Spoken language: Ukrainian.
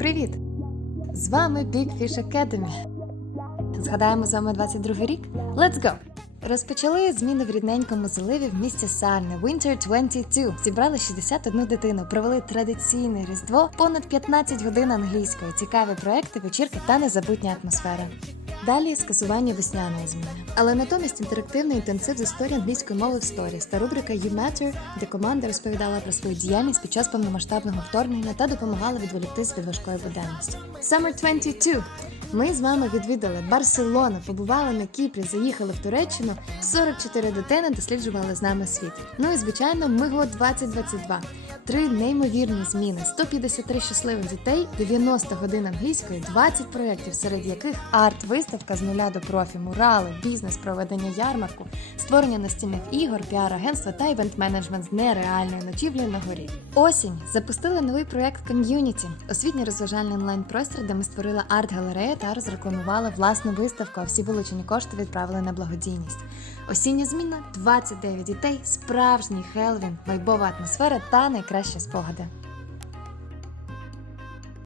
Привіт! З вами Big Fish Academy. Згадаємо з вами 22 рік? Let's go! Розпочали зміни в рідненькому заливі в місті Сальне Winter 22. Зібрали 61 дитину, провели традиційне різдво, понад 15 годин англійської, цікаві проекти, вечірки та незабутня атмосфера. Далі скасування весняної зміни. Але натомість інтерактивний інтенсив з історії англійської мови в сторіс та рубрика You Matter, де команда розповідала про свою діяльність під час повномасштабного вторгнення та допомагала відволіктись від важкої буденності. Summer 22. Ми з вами відвідали Барселону, побували на Кіпрі, заїхали в Туреччину. 44 дитини досліджували з нами світ. Ну і звичайно, Миго 2022. Три неймовірні зміни, 153 щасливих дітей, 90 годин англійської, 20 проєктів, серед яких арт-виставка з нуля до профі, мурали, бізнес, проведення ярмарку, створення настільних ігор, піар-агентства та івент-менеджмент з нереальною ночівлею на горі. Осінь запустили новий проєкт Ком'юніті, освітній розважальний онлайн-простір, де ми створили арт-галерею та розрекламували власну виставку, а всі вилучені кошти відправили на благодійність. Осіння зміна 29 дітей, справжній Хелвін, вайбова атмосфера та найкращі спогади.